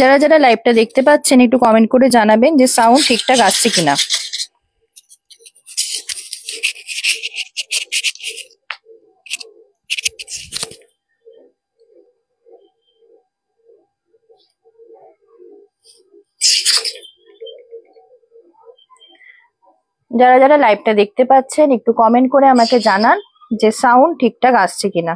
যারা যারা লাইভটা দেখতে পাচ্ছেন একটু কমেন্ট করে জানাবেন যে সাউন্ড ঠিকঠাক আসছে কিনা। যারা যারা লাইভটা দেখতে পাচ্ছেন একটু কমেন্ট করে আমাকে জানান যে সাউন্ড ঠিকঠাক আসছে কিনা।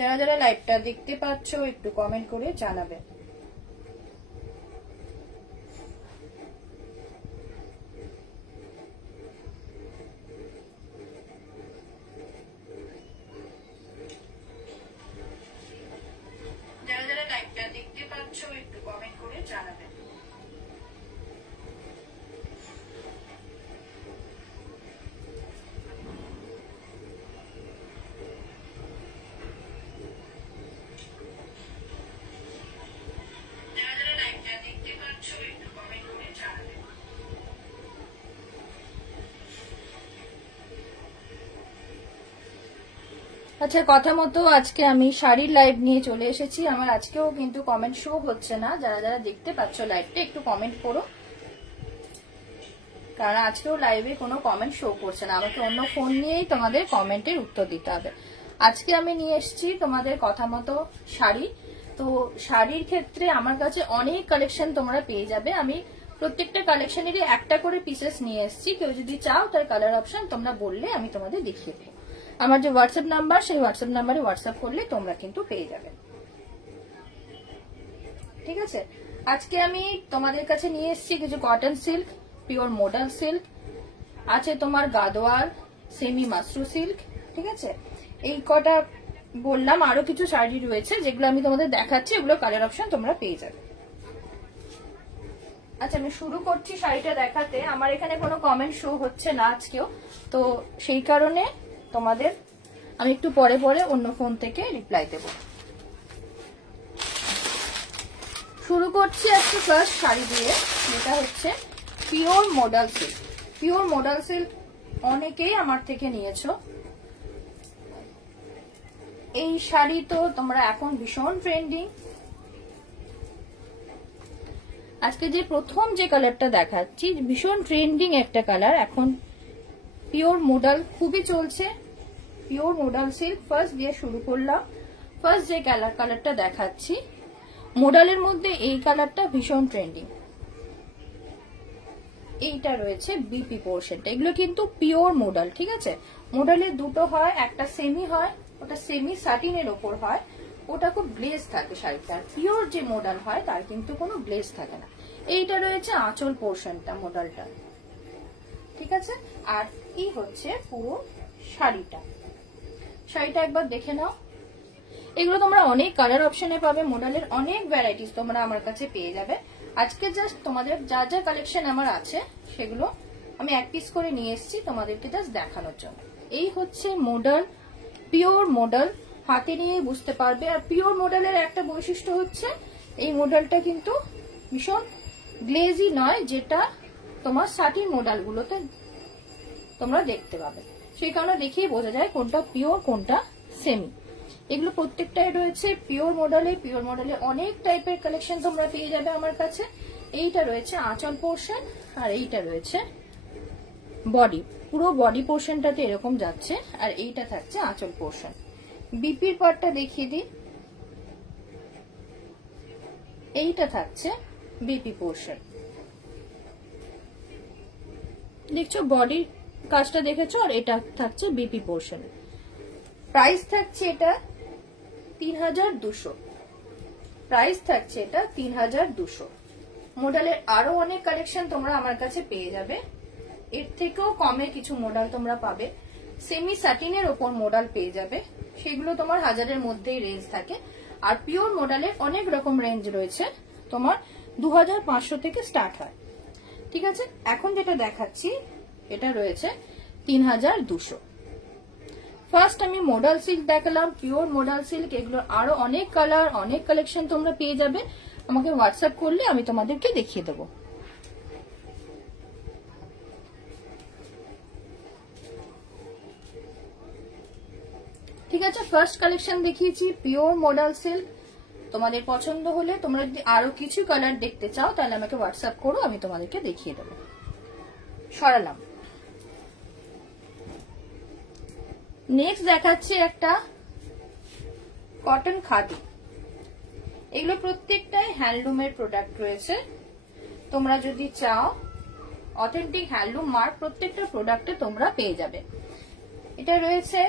যারা যারা লাইভটা দেখতে পাচ্ছ একটু কমেন্ট করে জানাবেন। যারা যারা লাইভটা দেখতে পাচ্ছ একটু কমেন্ট করে জানাবেন। আচ্ছা, কথা মতো আজকে আমি শাড়ির লাইভ নিয়ে চলে এসেছি। আমার আজকেও কিন্তু কমেন্ট শো হচ্ছে না। যারা যারা দেখতে পাচ্ছ লাইভটা একটু কমেন্ট করো, কারণ আজকেও লাইভে কোনো কমেন্ট শো করছে না। আমাকে অন্য ফোন নিয়েই তোমাদের কমেন্টের উত্তর দিতে হবে। আজকে আমি নিয়ে এসেছি তোমাদের কথা মতো শাড়ি। তো শাড়ির ক্ষেত্রে আমার কাছে অনেক কালেকশন তোমরা পেয়ে যাবে। আমি প্রত্যেকটা কালেকশনেরই একটা করে পিসেস নিয়ে এসেছি। কেউ যদি চাও তার কালার অপশন তোমরা বললে আমি তোমাদের দেখিয়ে দেবো। আমার যে হোয়াটসঅ্যাপ নাম্বার, সেই হোয়াটসঅ্যাপ নাম্বারে হোয়াটসঅ্যাপ করলে তোমরা কিন্তু পেয়ে যাবে। ঠিক আছে, আজকে আমি তোমাদের কাছে নিয়ে এসেছি কিছু cotton silk, pure modal silk আছে, তোমার গাদোয়ার, সেমি মাসরু সিল্ক। ঠিক আছে, এই কটা বললাম। আরো কিছু শাড়ি রয়েছে যেগুলো আমি তোমাদের দেখাচ্ছি, এগুলো কালার অপশন তোমরা পেয়ে যাবে। আচ্ছা, আমি শুরু করছি শাড়িটা দেখাতে। আমার এখানে কোনো কমেন্ট শো হচ্ছে না আজকেও, তো সেই কারণে তোমাদের আমি একটু পরে পরে অন্য ফোন থেকে রিপ্লাই দেব। শুরু করছি আজকে ফার্স্ট শাড়ি দিয়ে, যেটা হচ্ছে pure modal silk. Pure modal silk অনেকেই আমার থেকে নিয়েছো। এই শাড়ি তো তোমরা এখন ভীষণ ট্রেন্ডিং। আজকে যে প্রথম যে কালারটা দেখাচ্ছি ভীষণ ট্রেন্ডিং একটা কালার, এখন পিওর মোডাল খুবই চলছে, পিওর মোডাল সিল্ক ফার্স্ট দিয়ে শুরু করলাম। ফার্স্ট যে কালারটা দেখাচ্ছি মোডালের মধ্যে এই কালারটা ভীষণ ট্রেন্ডিং। এইটা রয়েছে বিপি পোর্শনটা, এগুলো কিন্তু পিওর মোডাল, ঠিক আছে। মোডালের দুটো হয়, একটা সেমি হয়, ওটা সেমি সাটিনের ওপর হয়, ওটা খুব গ্লেজ থাকে শাড়িটা। পিওর যে মোডাল হয় তার কিন্তু কোনো গ্লেজ থাকে না। এইটা রয়েছে আঁচল পোর্শনটা মোডালটা, ঠিক আছে। আর এই হচ্ছে পুরো শাড়িটা। শাড়িটা একবার দেখে নাও। এগুলো তোমরা অনেক কালার অপশনে পাবে, মোডালের অনেক ভ্যারাইটিস তোমরা আমার কাছে পেয়ে যাবে। আজকে জাস্ট তোমাদের যা যা কালেকশন আমার আছে সেগুলো আমি এক পিস করে নিয়ে এসেছি তোমাদেরকে জাস্ট দেখানোর জন্য। এই হচ্ছে মোডাল, পিওর মোডাল, হাতে নিয়ে বুঝতে পারবে। আর পিওর মোডালের একটা বৈশিষ্ট্য হচ্ছে এই মোডালটা কিন্তু ভীষণ গ্লেজি নয়, যেটা তোমার সাটিন মোডাল গুলোতে তোমরা দেখতে পাবে। সেই কারণে দেখেই বোঝা যায় কোনটা পিওর কোনটা সেমি। এগুলো প্রত্যেকটাই রয়েছে পিওর মডেলে। পিওর মডেলে অনেক টাইপের কালেকশন তোমরা পেয়ে যাবে আমার কাছে। এইটা রয়েছে আঁচল পোর্শন, আর এইটা রয়েছে বডি। পুরো বডি পোর্শনটাতে এরকম যাচ্ছে, আর এইটা থাকছে আঁচল পোর্শন। বিপির পার্টটা দেখিয়ে দিই, এইটা থাকছে বিপি পোর্শন। দেখছো বডি কাজটা দেখেছো, আর এটা থাকছে বিপি পোর্শন। প্রাইস থাকছে এটা 3200, প্রাইস থাকছে এটা 3200। মডেলের আরো অনেক কালেকশন তোমরা আমার কাছে পেয়ে যাবে, এর থেকেও কমে কিছু মডেল তোমরা পাবে। সেমি স্যাটিনের ওপর মডেল পেয়ে যাবে, সেগুলো তোমার 1000-এর মধ্যেই রেঞ্জ থাকে। আর পিওর মডেলের অনেক রকম রেঞ্জ রয়েছে, তোমার 2500 থেকে স্টার্ট হয়, ঠিক আছে। এখন যেটা দেখাচ্ছি এটা রয়েছে 3200। ফার্স্ট আমি মডাল সিল্ক দেখালাম, পিওর মডাল সিল্ক। এগুলোর আরো অনেক কালার অনেক কালেকশন তোমরা পেয়ে যাবে, আমাকে হোয়াটসঅ্যাপ করলে আমি তোমাদেরকে দেখিয়ে দেবো। ঠিক আছে, ফার্স্ট কালেকশন দেখিয়েছি পিওর মডাল সিল্ক। তোমাদের পছন্দ হলে তোমরা যদি আরো কিছু কালার দেখতে চাও তাহলে আমাকে হোয়াটসঅ্যাপ করো, আমি তোমাদেরকে দেখিয়ে দেবো। সরালাম। নেক্সট দেখাচ্ছি একটা কটন খাদি। এগুলো প্রত্যেকটাই হ্যান্ডলুমের প্রোডাক্ট রয়েছে। তোমরা যদি চাও অথেন্টিক হ্যান্ডলুম মার্ক প্রত্যেকটা প্রোডাক্টে তোমরা পেয়ে যাবে। এটা রয়েছে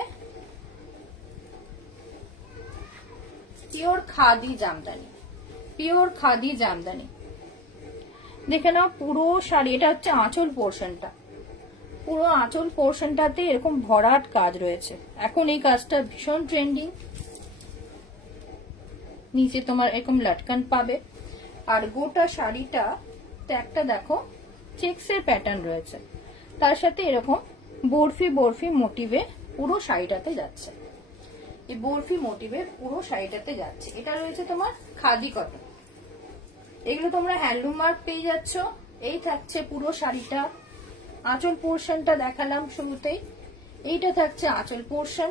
পিওর খাদি জামদানি, পিওর খাদি জামদানি। দেখে নাও পুরো শাড়ি, এটা হচ্ছে আঁচল পোর্শনটা। পুরো আঁচল পোর্শনটাতে এরকম ভরাট কাজ রয়েছে, এখন এই কাজটা ভীষণ ট্রেন্ডিং। নিচে তোমার এরকম লটকান পাবে, আর গোটা শাড়িটা একটা দেখো চেক্সের প্যাটার্ন রয়েছে, তার সাথে এরকম বরফি বরফি মোটিভে পুরো শাড়িটাতে যাচ্ছে। এই বরফি মোটিভে পুরো শাড়িটাতে যাচ্ছে। এটা রয়েছে তোমার খাদি কটন। এগুলো তোমরা হ্যান্ডলুম মার্ক পেয়ে যাচ্ছ। এই থাকছে পুরো শাড়িটা। আঁচল পোর্শনটা দেখালাম শুরুতেই, এইটা থাকছে আঁচল পোর্শন,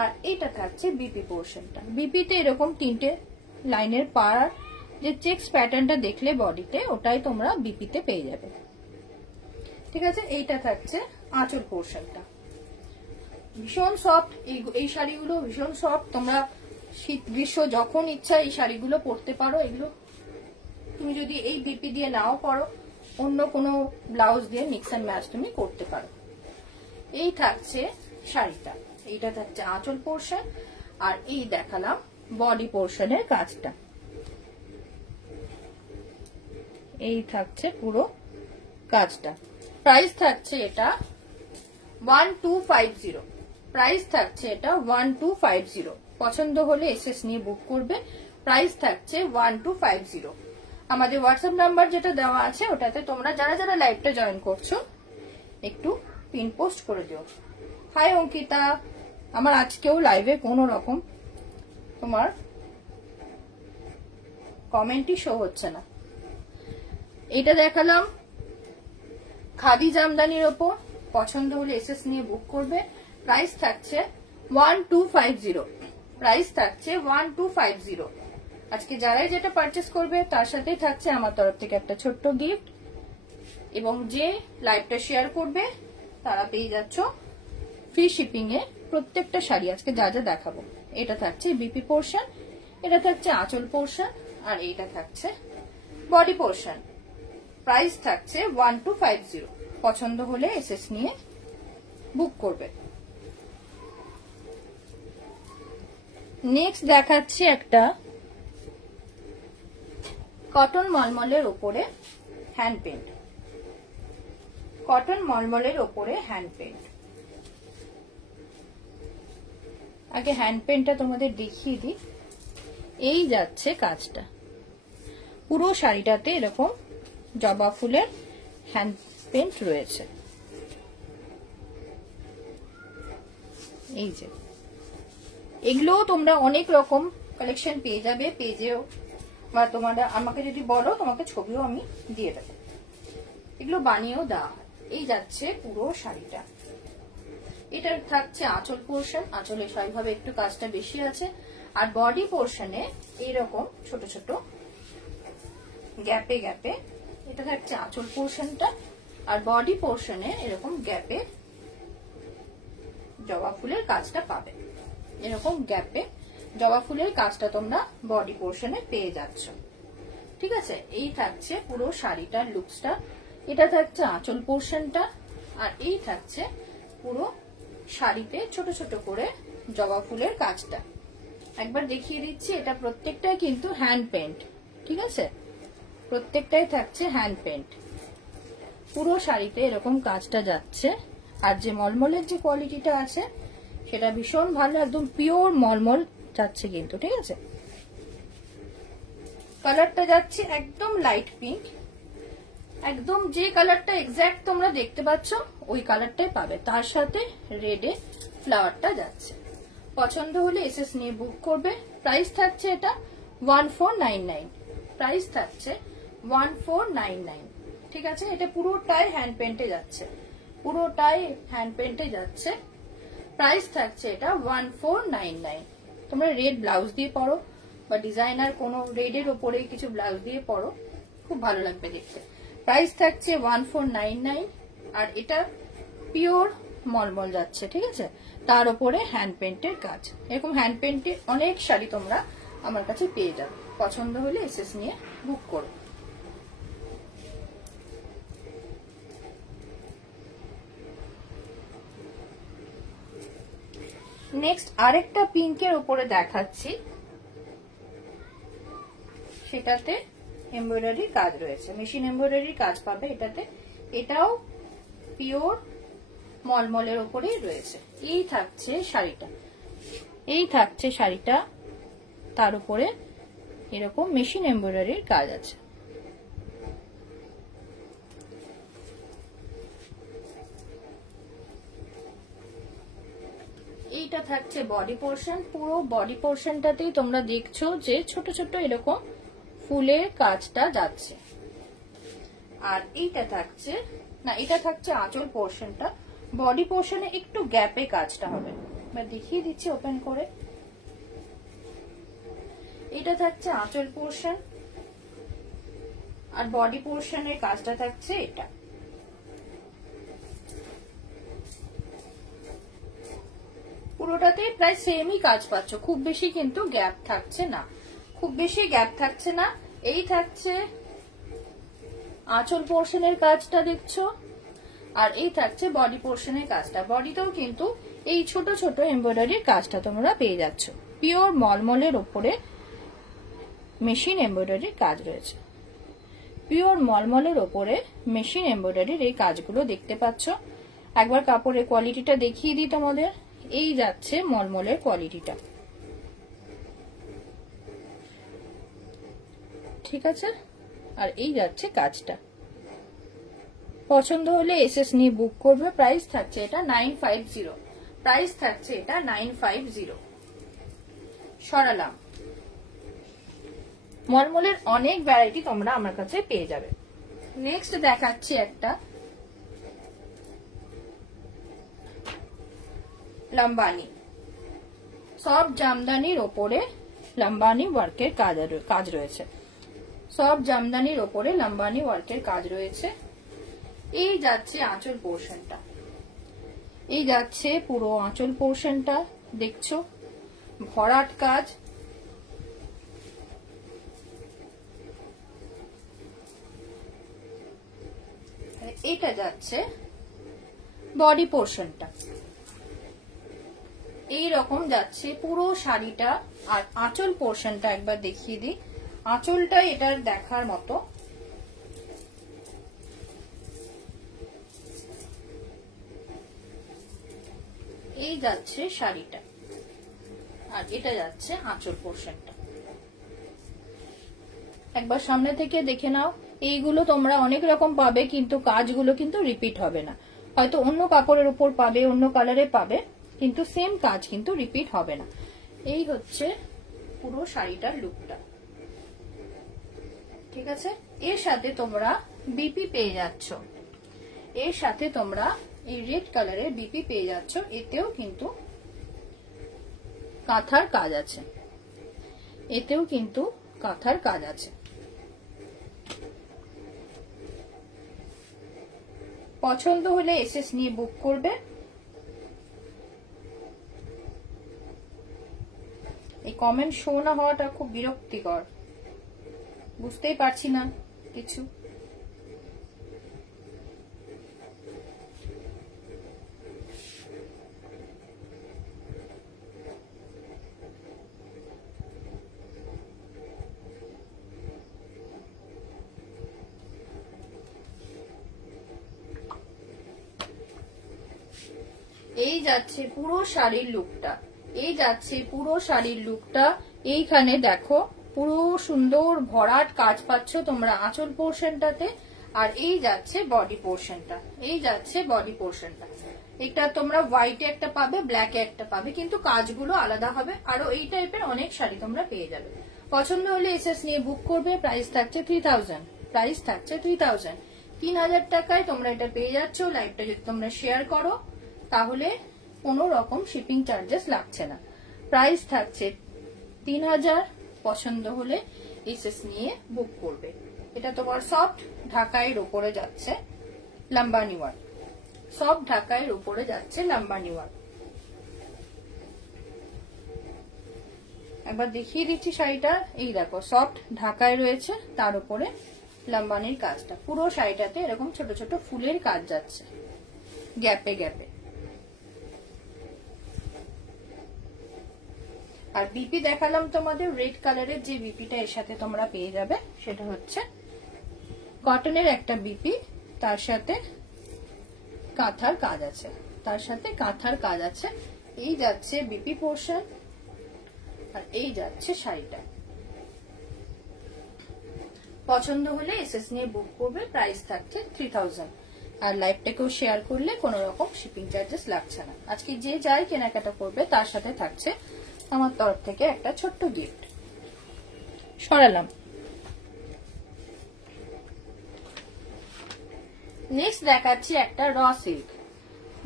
আর এইটা থাকছে বিপি পোর্শনটা। বিপিতে এরকম 3টে লাইনের পাড়, যে চেক্স প্যাটার্নটা দেখলে বডিতে ওটাই তোমরা বিপিতে পেয়ে যাবে, ঠিক আছে। এইটা থাকছে আঁচল পোর্শনটা। ভীষণ সফট এই শাড়িগুলো, ভীষণ সফট। তোমরা শীত গ্রীষ্ম যখন ইচ্ছা এই শাড়িগুলো পরতে পারো। এগুলো তুমি যদি এই বিপি দিয়ে নাও পারো, অন্য কোনো ব্লাউজ দিয়ে মিক্স অ্যান্ড ম্যাচ তুমি করতে পারো। এই থাকছে শাড়িটা, এইটা থাকছে আঁচল পোর্শন, আর এই দেখালাম বডি পোর্শনের কাজটা। এই থাকছে পুরো কাজটা। প্রাইস থাকছে এটা 1250, প্রাইস থাকছে এটা 1250। পছন্দ হলে এসএস নিয়ে বুক করবে। প্রাইস থাকছে 1250। আমাদের হোয়াটসঅ্যাপ নাম্বার যেটা দেওয়া আছে ওটাতে তোমরা যারা যারা লাইভটা জয়েন করছো একটু পিন পোস্ট করে দিও। হাই অঙ্কিতা, আমার আজকেও লাইভে কোনো রকম তোমার কমেন্টই শো হচ্ছে না। এটা দেখালাম খাদি জামদানির ওপর, পছন্দ হলে এসএস নিয়ে বুক করবে। প্রাইস থাকছে 1250, প্রাইস থাকছে 1250। আজকে যারাই যেটা পারচেস করবে তার সাথেই থাকছে আমার তরফ থেকে একটা ছোট্ট গিফট, এবং যে লাইভটা শেয়ার করবে তারা পেয়ে যাচ্ছ ফ্রি শিপিং এ প্রত্যেকটা শাড়ি। আজকে যা যা দেখাবো, এটা থাকছে বিপি পোর্শন, এটা থাকছে আঁচল পোর্শন, আর এইটা থাকছে বডি পোর্শন। প্রাইস থাকছে 1250। পছন্দ হলে এসএস নিয়ে বুক করবে। নেক্সট দেখাচ্ছি একটা কটন মলমলের উপরে হ্যান্ড পেন্ট। কটন মলমলের উপরে হ্যান্ড পেন্ট। আগে হ্যান্ড পেন্টটা তোমাদের দেখিয়ে দিই। এই যাচ্ছে কাজটা, পুরো শাড়িটাতে এরকম জবা ফুলের হ্যান্ড পেন্ট রয়েছে। এই যে এগুলো তোমরা অনেক রকম কালেকশন পেয়ে যাবে পেজেও, বা তোমরা আমাকে যদি বলো তোমাকে ছবিও আমি দিয়ে দেবো, এগুলো বানিয়েও দেওয়া হয়। এই যাচ্ছে পুরো শাড়িটা। এটা থাকছে আঁচল পোর্শন, আঁচলে স্বাভাবিকভাবে একটু কাজটা বেশি আছে, আর বডি পোর্শনে এইরকম ছোট ছোট গ্যাপে গ্যাপে, এটা থাকছে আঁচল পোর্শনটা, আর বডি পোর্শনে এরকম গ্যাপে জবা ফুলের কাজটা পাবে। এরকম গ্যাপে জবা ফুলের কাজটা তোমরা বডি পোর্শনে পেয়ে যাচ্ছ। ঠিক আছে, এই থাকছে পুরো শাড়িটার লুকসটা। এটা থাকছে আঁচল পোর্শনটা, আর এই থাকছে পুরো শাড়িতে ছোট ছোট করে জবা ফুলের কাজটা। একবার দেখিয়ে দিচ্ছি, এটা প্রত্যেকটাই কিন্তু হ্যান্ড পেন্ট। ঠিক আছে, প্রত্যেকটাই থাকছে হ্যান্ড পেন্ট। পুরো শাড়িতে এরকম কাজটা যাচ্ছে, আর যে মলমলের যে কোয়ালিটিটা আছে সেটা ভীষণ ভালো, একদম পিওর মলমল যাচ্ছে কিন্তু। ঠিক আছে, কালারটা যাচ্ছে একদম লাইট পিঙ্ক, একদম যে কালারটা এক্স্যাক্ট তোমরা দেখতে পাচ্ছ ওই কালারটাই পাবে, তার সাথে রেডে ফ্লাওয়ারটা যাচ্ছে। পছন্দ হলে এসএস নিয়ে বুক করবে। প্রাইস থাকছে এটা 1499। প্রাইস থাকছে 1499। ঠিক আছে, এটা পুরোটাই হ্যান্ড পেন্টে যাচ্ছে, পুরোটাই হ্যান্ড পেন্টে যাচ্ছে। প্রাইস থাকছে এটা 1499। তোমরা রেড ব্লাউজ দিয়ে পরো, বা ডিজাইনার কোনো রেডের ওপরে কিছু ব্লাউজ দিয়ে পরো, খুব ভালো লাগবে দেখতে। প্রাইস থাকছে 1499, আর এটা পিওর মলমল যাচ্ছে। ঠিক আছে, তার উপরে হ্যান্ড পেন্টের কাজ। এরকম হ্যান্ড পেন্টের অনেক শাড়ি তোমরা আমার কাছে পেয়ে যাবে। পছন্দ হলে এসএস নিয়ে বুক করো। নেক্সট আরেকটা পিঙ্কের উপরে দেখাচ্ছি, সেটাতে এমব্রয়ডারি কাজ রয়েছে, মেশিন এমব্রয়ডারি কাজ পাবে এটাতে। এটাও পিওর মলমলের উপরেই রয়েছে। এই থাকছে শাড়িটা, এই থাকছে শাড়িটা, তার উপরে এরকম মেশিন এমব্রয়ডারির কাজ আছে। এইটা থাকছে বডি পোর্শন। পুরো বডি পোর্শনটাতেই তোমরা দেখছো যে ছোট ছোট এরকম ফুলের কাজটা যাচ্ছে। আর এইটা থাকছে না, এটা থাকছে আঁচল পোর্শনটা। বডি পোর্শনে একটু গ্যাপে কাজটা হবে, দেখিয়ে দিচ্ছি ওপেন করে। এটা থাকছে আঁচল পোর্শন, আর বডি পোর্শনের কাজটা থাকছে এটা। পুরোটাতে প্রায় সেমই কাজ পাচ্ছ, খুব বেশি কিন্তু গ্যাপ থাকছে না, খুব বেশি গ্যাপ থাকছে না। এই থাকছে আঁচল পোর্শনের কাজটা দেখছো, আর এই থাকছে বডি পোর্শনের কাজটা। বডিতেও কিন্তু এই ছোট ছোট এমব্রয়ডারির কাজটা তোমরা পেয়ে যাচ্ছ। পিওর মলমলের ওপরে মেশিন এমব্রয়ডারির কাজ রয়েছে। পিওর মলমলের ওপরে মেশিন এমব্রয়ডারির এই কাজগুলো দেখতে পাচ্ছ। একবার কাপড়ের কোয়ালিটিটা দেখিয়ে দিই তোমাদের। এই যাচ্ছে মলমলের কোয়ালিটিটা। ঠিক আছে, আর এই যাচ্ছে কাজটা। পছন্দ হলে এসএস নিয়ে বুক করবে। প্রাইস থাকছে এটা 950। প্রাইস থাকছে এটা 950। সরালাম। মলমলের অনেক ভ্যারাইটি তোমরা আমার কাছে পেয়ে যাবে। নেক্সট দেখাচ্ছি একটা লম্বানি, সব জামদানির ওপরে লাম্বানি ওয়ার্কের কাজ রয়েছে, সব জামদানির ওপরে লাম্বানি ওয়ার্কের কাজ রয়েছে। এই যাচ্ছে আঁচল পোর্শনটা, এই যাচ্ছে পুরো আঁচল পোর্শনটা, দেখছো ভরাট কাজ। এটা যাচ্ছে বডি পোর্শনটা, এই রকম যাচ্ছে পুরো শাড়িটা। আর আঁচল পোর্শনটা একবার দেখিয়ে দিই, আঁচলটা এটার দেখার মতো। এই যাচ্ছে শাড়িটা, আর এটা যাচ্ছে আঁচল পোর্শনটা। একবার সামনে থেকে দেখে নাও। এইগুলো তোমরা অনেক রকম পাবে, কিন্তু কাজগুলো কিন্তু রিপিট হবে না। হয়তো অন্য কাপড়ের উপর পাবে, অন্য কালারে পাবে, কিন্তু সেম কাজ কিন্তু রিপিট হবে না। এই হচ্ছে পুরো শাড়িটার লুকটা, ঠিক আছে। এর সাথে তোমরা বিপি পেয়ে যাচ্ছ, এর সাথে তোমরা এই রেড কালারের বিপি পেয়ে যাচ্ছ। এতেও কিন্তু কাঁথার কাজ আছে, এতেও কিন্তু কাঁথার কাজ আছে। পছন্দ হলে এসএস নিয়ে বুক করবে। এই কমেন্ট শো না হওয়াটা খুব বিরক্তিকর, বুঝতেই পারছি না কিছু। এই যাচ্ছে পুরো শাড়ির লুকটা, এই যাচ্ছে পুরো শাড়ির লুকটা। এইখানে দেখো পুরো সুন্দর ভরাট কাজ পাচ্ছ তোমরা আঁচল পোর্শনটাতে। আর এই যাচ্ছে বডি পোর্শনটা, এই যাচ্ছে বডি পোর্শনটা। এটা তোমরা হোয়াইটে একটা পাবে, ব্ল্যাকে একটা পাবে, কিন্তু কাজগুলো আলাদা হবে। আরো এই টাইপের অনেক শাড়ি তোমরা পেয়ে যাবে। পছন্দ হলে এসএস নিয়ে বুক করবে। প্রাইস থাকছে 3000, প্রাইস থাকছে 3000। 3000 টাকায় তোমরা এটা পেয়ে যাচ্ছ। লাইভটা যদি তোমরা শেয়ার করো তাহলে কোনো রকম শিপিং চার্জেস লাগছে না। প্রাইস থাকছে 3000। পছন্দ হলে এসএস নিয়ে বুক করবে। এটা তোমার সফট ঢাকাইয়ের উপরে যাচ্ছে লাম্বানি ওয়ার্ক, সফট ঢাকাইয়ের উপরে যাচ্ছে লাম্বানি ওয়ার্ক। একবার দেখিয়ে দিচ্ছি শাড়িটা। এই দেখো সফট ঢাকায় রয়েছে, তার উপরে লাম্বানির কাজটা। পুরো শাড়িটাতে এরকম ছোট ছোট ফুলের কাজ যাচ্ছে গ্যাপে গ্যাপে। আর বিপি দেখালাম তোমাদের, রেড কালারের যে বিপিটা এর সাথে তোমরা পেয়ে যাবে সেটা হচ্ছে কটনের একটা বিপি, তার সাথে কাঁথার কাজ আছে, তার সাথে কাঁথার কাজ আছে। এই যাচ্ছে বিপি পোর্শন, আর এই যাচ্ছে শাড়িটা। পছন্দ হলে এসএস নিয়ে বুক করবে। প্রাইস থাকছে 3000। আর লাইভটাকেও শেয়ার করলে কোনো রকম শিপিং চার্জেস লাগছে না। আজকে যে যাই কেনাকাটা করবে তার সাথে থাকছে আমার তরফ থেকে একটা ছোট্ট গিফট। সরালাম। নেক্সট দেখাচ্ছি একটা র সিল্ক,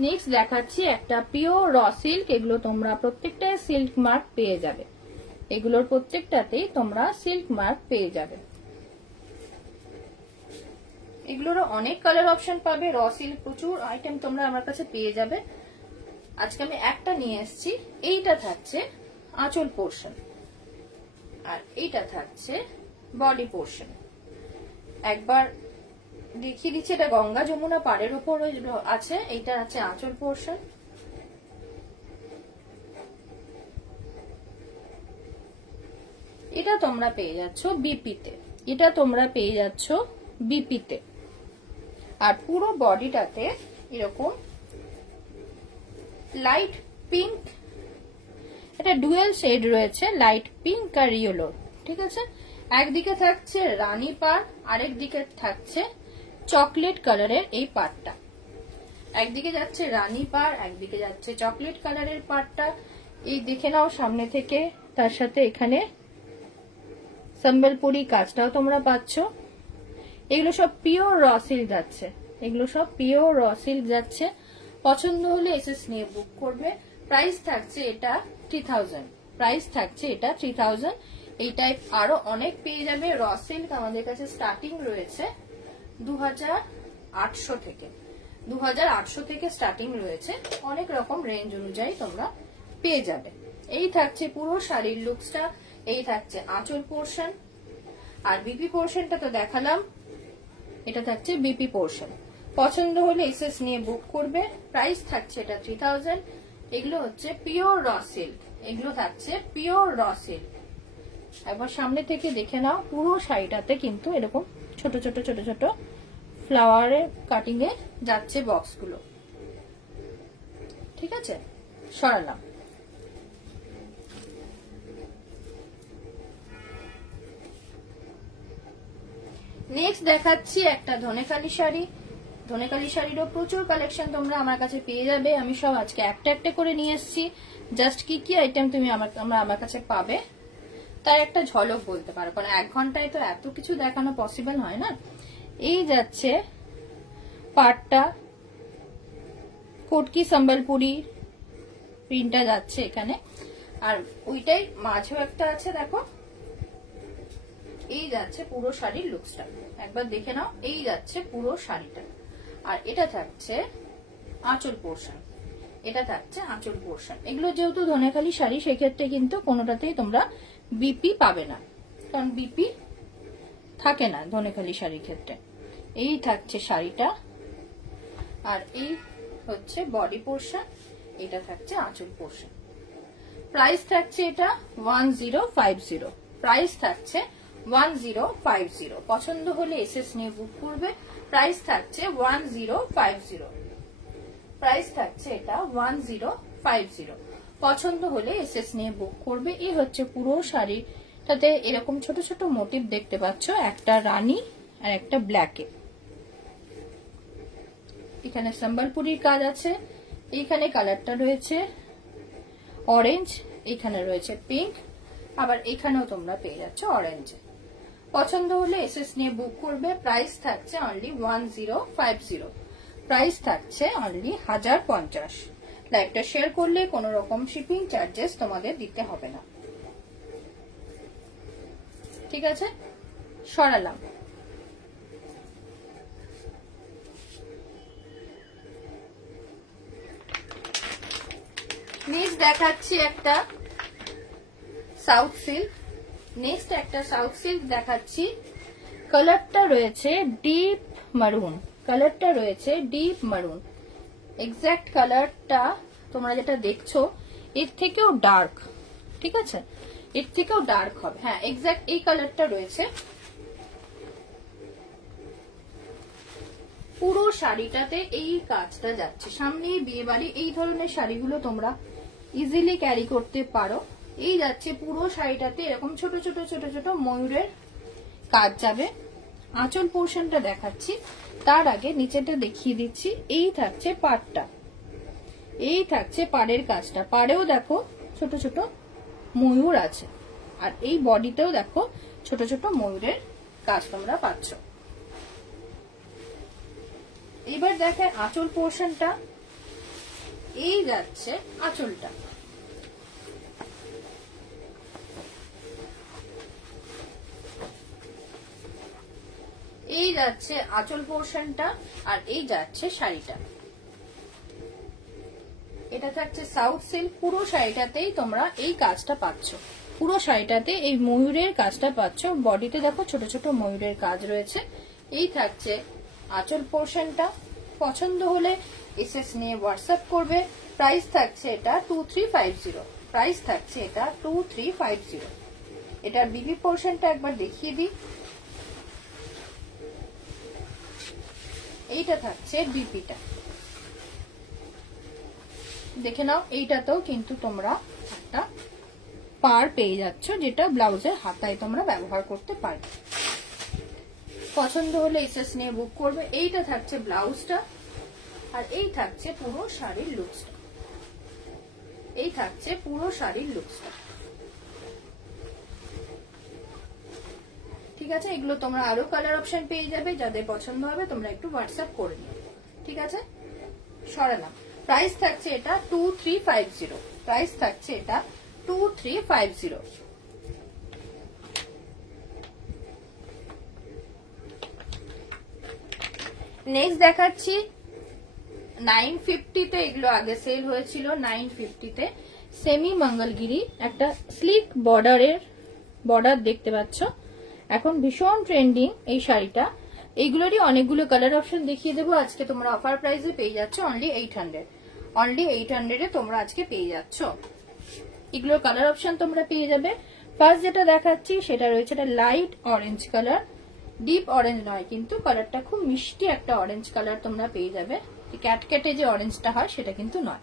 নেক্সট দেখাচ্ছি একটা পিওর র সিল্ক। এগুলো তোমরা প্রত্যেকটা সিল্ক মার্ক পেয়ে যাবে, এগুলোর প্রত্যেকটাতেই তোমরা সিল্ক মার্ক পেয়ে যাবে। এগুলোরও অনেক কালার অপশন পাবে। র সিল্ক প্রচুর আইটেম তোমরা আমার কাছে পেয়ে যাবে। আজকে আমি একটা নিয়ে এসেছি। এইটা থাকছে আঁচল পোর্শন, আর এইটা থাকছে বডি পোর্শন। একবার দেখিয়ে দিচ্ছি, এটা গঙ্গা যমুনা পাড়ের উপর আছে। এইটা আছে আঁচল পোর্শন। এটা তোমরা পেয়ে যাচ্ছ বিপিতে, এটা তোমরা পেয়ে যাচ্ছ বিপিতে। আর পুরো বডিটাতে এরকম লাইট পিঙ্ক, এটা ডুয়েল শেড রয়েছে, লাইট পিঙ্ক আর ইয়েলো, ঠিক আছে। একদিকে থাকছে রানী পাড়, আরেক দিকে থাকছে চকলেট কালারের এই পাড়টা। একদিকে যাচ্ছে রানী পাড়, একদিকে যাচ্ছে চকলেট কালারের পাড়টা। এই দেখে নাও সামনে থেকে। তার সাথে এখানে সম্বলপুরি কাজটাও তোমরা পাচ্ছ। এগুলো সব পিওর র সিল্ক যাচ্ছে, এগুলো সব পিওর র সিল্ক যাচ্ছে। পছন্দ হলে এসএস নিয়ে বুক করবে। প্রাইস থাকছে এটা 3000। প্রাইস থাকছে এটা 3000। এই টাইপ আরো অনেক পেয়ে যাবে। র সিল্ক আমাদের কাছে স্টার্টিং রয়েছে 2800 থেকে, 2800 থেকে স্টার্টিং রয়েছে। অনেক রকম রেঞ্জ অনুযায়ী তোমরা পেয়ে যাবে। এই থাকছে পুরো শাড়ির লুকসটা। এই থাকছে আঁচল পোর্শন, আর বিপি পোর্শনটা তো দেখালাম, এটা থাকছে বিপি পোর্শন। পছন্দ হলে এসএস নিয়ে বুক করবে। প্রাইস থাকছে এটা 3000। এগুলো হচ্ছে পিওর র সিল্ক, এগুলো থাকছে পিওর র সিল্ক। একবার সামনে থেকে দেখে নাও, পুরো শাড়িটাতে কিন্তু এরকম ছোট ছোট ছোট ছোট ফ্লাওয়ারের কাটিং এ যাচ্ছে বক্সগুলো, ঠিক আছে। সরালাম। নেক্সট দেখাচ্ছি একটা ধনেখালি শাড়ি। ধনেখালি শাড়িরও প্রচুর কালেকশন তোমরা আমার কাছে পেয়ে যাবে। আমি সব আজকে একটা একটা করে নিয়ে এসেছি। জাস্ট কি কি আইটেম তুমি আমার কাছে পাবে তার একটা ঝলক বলতে পারো, কারণ 1 ঘন্টায় তো এত কিছু দেখানো পসিবল হয় না। এই যাচ্ছে পাটটা, কোটকি সম্বলপুরি প্রিন্টটা যাচ্ছে এখানে, আর ওইটাই মাঝেও একটা আছে দেখো। এই যাচ্ছে পুরো শাড়ির লুকসটা, একবার দেখে নাও। এই যাচ্ছে পুরো শাড়িটা, আর এটা থাকছে আঁচল পোর্শন, এটা থাকছে আঁচল পোর্শন। এগুলো যেহেতু ধনেখালি শাড়ি, সেক্ষেত্রে কিন্তু কোনোটাতেই তোমরা বিপি পাবে না, কারণ বিপি থাকে না ধনেখালি শাড়ির ক্ষেত্রে। এই থাকছে শাড়িটা, আর এই হচ্ছে বডি পোর্শন, এটা থাকছে আঁচল পোর্শন। প্রাইস থাকছে এটা 1050। প্রাইস থাকছে 1050। পছন্দ হলে এসএস নিয়ে বুক করবে। প্রাইস থাকছে 1050। প্রাইস থাকছে এটা 1050। পছন্দ হলে এসএস নিয়ে বুক করবে। এই হচ্ছে পুরো শাড়িটাতে এরকম ছোট ছোট মোটিভ দেখতে পাচ্ছ, একটা রানী আর একটা ব্ল্যাকে। এখানে সম্বলপুরীর কাজ আছে। এইখানে কালারটা রয়েছে অরেঞ্জ, এখানে রয়েছে পিঙ্ক, আবার এখানেও তোমরা পেয়ে যাচ্ছ অরেঞ্জ। পছন্দ হলে এসএস নিয়ে বুক করবে। প্রাইস থাকছে অনলি 1050। প্রাইস থাকছে অনলি 1050। লাইভটা শেয়ার করলে কোনো রকম শিপিং চার্জেস তোমাদের দিতে হবে না, ঠিক আছে। সরালাম। নেক্সট দেখাচ্ছি একটা সাউথ সিল্ক। নেক্সট একটা সাউথ সিল্ক দেখাচ্ছি। কালারটা রয়েছে ডিপ মারুন, কালারটা রয়েছে ডিপ মারুন। এক্সাক্ট কালারটা তোমরা যেটা দেখছো এর থেকেও ডার্ক, ঠিক আছে, এর থেকেও ডার্ক হবে। হ্যাঁ, এক্সাক্ট এই কালারটা রয়েছে। পুরো শাড়িটাতে এই কাজটা যাচ্ছে। সামনে বিয়ে বাড়ি, এই ধরনের শাড়িগুলো তোমরা ইজিলি ক্যারি করতে পারো। এই যাচ্ছে পুরো শাড়িটাতে এরকম ছোট ছোট ছোট ছোট ময়ূরের কাজ যাবে। আঁচল পোর্শনটা দেখাচ্ছি, তার আগে নিচেটা দেখিয়ে দিচ্ছি। এই থাকছে পাড়টা, এই থাকছে পাড়ের কাজটা। পাড়েও দেখো ছোট ছোট ময়ূর আছে, আর এই বডিতেও দেখো ছোট ছোট ময়ূরের কাজ তোমরা পাচ্ছ। এবার দেখে আঁচল পোর্শনটা। এই যাচ্ছে আঁচলটা, এই যাচ্ছে আঁচল পোর্শনটা, আর এই যাচ্ছে শাড়িটা। এটা থাকছে সাউথ সিল্ক। পুরো শাড়িটাতেই তোমরা এই কাজটা পাচ্ছ, পুরো শাড়িটাতে এই ময়ূরের কাজটা পাচ্ছ। বডিতে দেখো ছোট ছোট ময়ূরের কাজ রয়েছে। এই থাকছে আঁচল পোর্শনটা। পছন্দ হলে এসএস নিয়ে হোয়াটসঅ্যাপ করবে। প্রাইস থাকছে এটা 2350। প্রাইস থাকছে এটা 2350। এটার বিবি পোর্শনটা একবার দেখিয়ে দিই। এইটা থাকছে বিপিটা, দেখে নাও। এইটাতেও কিন্তু তোমরা একটা পার পেয়ে যাচ্ছ, যেটা ব্লাউজের হাতায় তোমরা ব্যবহার করতে পারবে। পছন্দ হলে এসএস নিয়ে বুক করবে। এইটা থাকছে ব্লাউজটা, আর এই থাকছে পুরো শাড়ির লুকসটা। এই থাকছে পুরো শাড়ির লুকসটা, ঠিক আছে। এগুলো তোমরা আরো কালার অপশন পেয়ে যাবে, যাদের পছন্দ হবে তোমরা একটু হোয়াটসঅ্যাপ করে নিও, ঠিক আছে। সরালাম। প্রাইস থাকছে এটা 2350। প্রাইস থাকছে এটা 2350। নেক্সট দেখাচ্ছি 950 তে, এগুলো আগে সেল হয়েছিল 950 তে। সেমি মঙ্গলগিরি, একটা স্লিক বর্ডার দেখতে পাচ্ছ, এখন ভীষণ ট্রেন্ডিং এই শাড়িটা। এইগুলোরই অনেকগুলো কালার অপশন দেখিয়ে দেবো আজকে। তোমরা অফার প্রাইসে পেয়ে যাচ্ছ অনলি 800। অনলি 800 এ তোমরা আজকে পেয়ে যাচ্ছ। এগুলোর কালার অপশন তোমরা পেয়ে যাবে। ফার্স্ট যেটা দেখাচ্ছি সেটা রয়েছে একটা light orange colour, deep orange নয় কিন্তু, কালারটা খুব মিষ্টি একটা অরেঞ্জ কালার তোমরা পেয়ে যাবে। ক্যাটক্যাটে যে অরেঞ্জটা হয় সেটা কিন্তু নয়।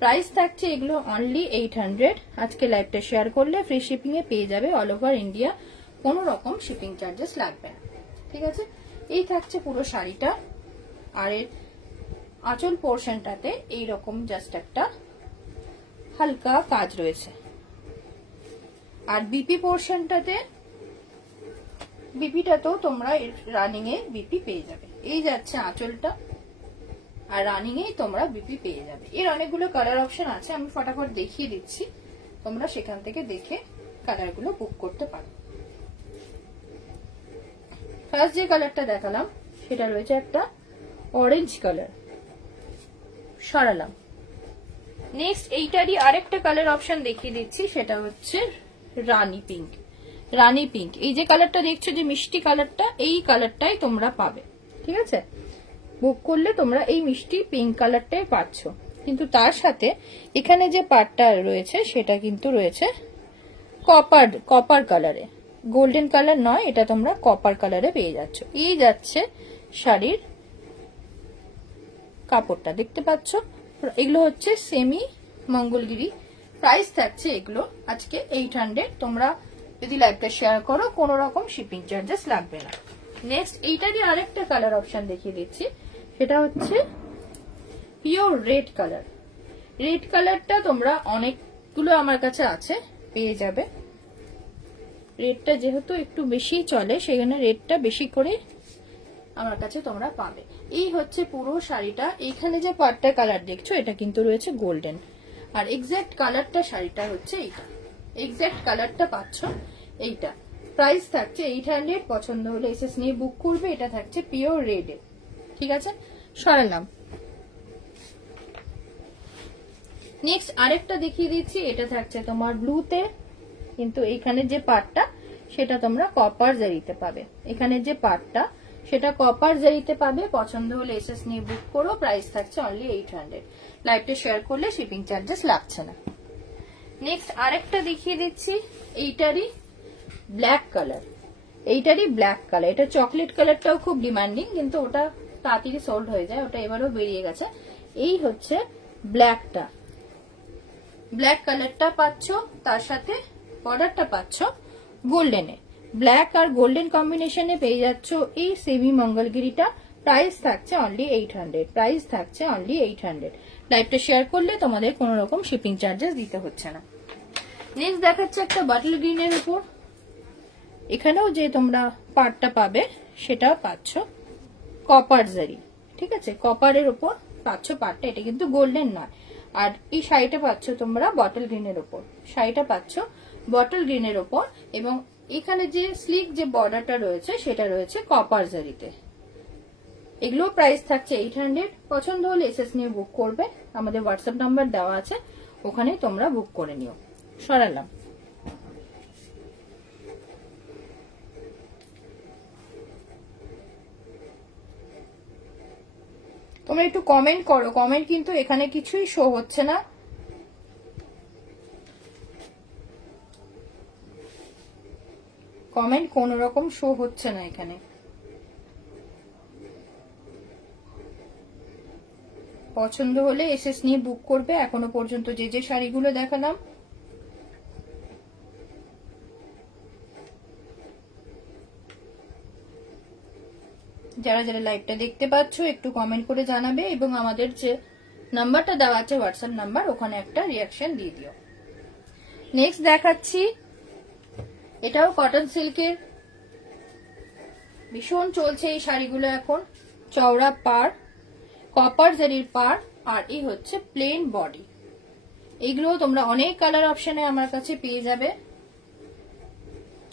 প্রাইস থাকছে এগুলো অনলি 800। আজকে লাইভটা শেয়ার করলে ফ্রি শিপিং এ পেয়ে যাবে অল ওভার ইন্ডিয়া, কোনো রকম শিপিং চার্জেস লাগবে না। ঠিক আছে, এই থাকছে পুরো শাড়িটা। আর এর আঁচল পোর্শনটাতে এইরকম জাস্ট একটা হালকা কাজ রয়েছে। আর বিপি পোর্শনটাতে, বিপিটাতেও তোমরা রানিং এ বিপি পেয়ে যাবে। এই যাচ্ছে আঁচলটা, আর রানিং এ তোমরা বিপি পেয়ে যাবে। এর অনেকগুলো কালার অপশন আছে, আমি ফটাফট দেখিয়ে দিচ্ছি, তোমরা সেখান থেকে দেখে কালার গুলো বুক করতে পারো। ফার্স্ট যে কালারটা দেখালাম সেটা রয়েছে একটা অরেঞ্জ কালার, সরালাম। নেক্সট এইটারই আরেকটা কালার অপশন দেখিয়ে দিচ্ছি, সেটা হচ্ছে রানী পিঙ্ক। রানী পিঙ্ক, এই যে কালারটা দেখছো যে মিষ্টি কালারটা, এই কালারটাই তোমরা পাবে। ঠিক আছে, বুক করলে তোমরা এই মিষ্টি পিঙ্ক কালারটাই পাচ্ছ, কিন্তু তার সাথে এখানে যে পার্টটা রয়েছে সেটা কিন্তু রয়েছে কপার কালারে, গোল্ডেন কালার নয়, এটা তোমরা কপার কালারে পেয়ে যাচ্ছ। এই যাচ্ছে শাড়ির কাপড়টা, দেখতে পাচ্ছ। এগুলো হচ্ছে সেমি মঙ্গলগিরি। প্রাইস থাকছে এগুলো আজকে 800। তোমরা যদি লাইভটা শেয়ার করো কোনো রকম শিপিং চার্জেস লাগবে না। নেক্সট এইটারই আরেকটা কালার অপশন দেখিয়ে দিচ্ছি, সেটা হচ্ছে পিওর রেড কালার। রেড কালারটা তোমরা অনেকগুলো আমার কাছে আছে, পেয়ে যাবে। রেডটা যেহেতু একটু বেশি চলে সেখানে রেডটা বেশি করে আমার কাছে তোমরা পাবে। এই হচ্ছে পুরো শাড়িটা। এইখানে যে পাটটা কালার দেখছো এটা কিন্তু রয়েছে গোল্ডেন, আর এক্সাক্ট কালারটা শাড়িটা হচ্ছে এইটা, এক্সাক্ট কালারটা পাচ্ছ এইটা। প্রাইস থাকছে 800। পছন্দ হলে এসএস নিয়ে বুক করবে। এটা থাকছে পিওর রেডে। ঠিক আছে, সরালাম। নেক্সট আরেকটা দেখিয়ে দিচ্ছি, এটা থাকছে তোমার ব্লুতে, কিন্তু এখানে যে পাটটা সেটা তোমরা কপার জারিতে পাবে। এখানে যে পাটটা সেটা কপার জারিতে পাবে। পছন্দ হলে এসএস নিয়ে বুক করো। প্রাইস থাকছে অনলি 800। লাইভটা শেয়ার করলে শিপিং চার্জেস লাগছে না। নেক্সট আরেকটা দেখিয়ে দিচ্ছি, এইটারই ব্ল্যাক কালার। এইটারই ব্ল্যাক কালার, এটা চকলেট কালারটাও খুব ডিমান্ডিং, কিন্তু ওটা তাড়াতাড়ি সোল্ড হয়ে যায়, ওটা এবারও বেরিয়ে গেছে। এই হচ্ছে ব্ল্যাকটা, ব্ল্যাক কালারটা পাচ্ছ, তার সাথে বর্ডারটা পাচ্ছ গোল্ডেনে। ব্ল্যাক আর গোল্ডেন কম্বিনেশনে পেয়ে যাচ্ছ এই সেমি মঙ্গলগিরিটা। প্রাইস থাকছে অনলি 800। প্রাইস থাকছে অনলি 800। লাইভটা শেয়ার করলে তোমাদের কোনো রকম শিপিং চার্জেস দিতে হচ্ছে না। নেক্সট দেখাচ্ছে একটা বাটল গ্রিনের উপর, এখানেও যে তোমরা পাটটা পাবে সেটাও পাচ্ছ কপার জারি। ঠিক আছে, কপারের উপর পাচ্ছ পাটটা, এটা কিন্তু গোল্ডেন নয়। আর এই শাড়িটা পাচ্ছ তোমরা বটল গ্রিনের উপর, শাড়িটা পাচ্ছ বটল গ্রিনের উপর, এবং এখানে যে স্লিক যে বর্ডারটা রয়েছে সেটা রয়েছে কপার জারিতে। এগুলো প্রাইস থাকছে 800। পছন্দ হলে এসএস নিয়ে বুক করবে। আমাদের হোয়াটসঅ্যাপ নাম্বার দেওয়া আছে, ওখানে তোমরা বুক করে নিও। সরালাম। তোমরা একটু কমেন্ট করো, কমেন্ট কিন্তু এখানে কিছুই শো হচ্ছে না। কমেন্ট কোন রকম শো হচ্ছে না এখানে। পছন্দ হলে এসএস নিয়ে বুক করবে। এখনো পর্যন্ত যে যে শাড়িগুলো দেখালাম যারা যারা লাইভটা দেখতে পাচ্ছ একটু কমেন্ট করে জানাবে, এবং আমাদের যে নাম্বারটা দেওয়া আছে হোয়াটসঅ্যাপ নাম্বার, ওখানে একটা রিঅ্যাকশন দিয়ে দিও। নেক্সট দেখাচ্ছি, এটাও কটন সিল্কের, ভীষণ চলছে এই শাড়িগুলো এখন। চওড়া পাড়, কপার জারির পাড়, আর এই হচ্ছে প্লেন বডি। এইগুলো তোমরা অনেক কালার অপশনে আমার কাছে পেয়ে যাবে।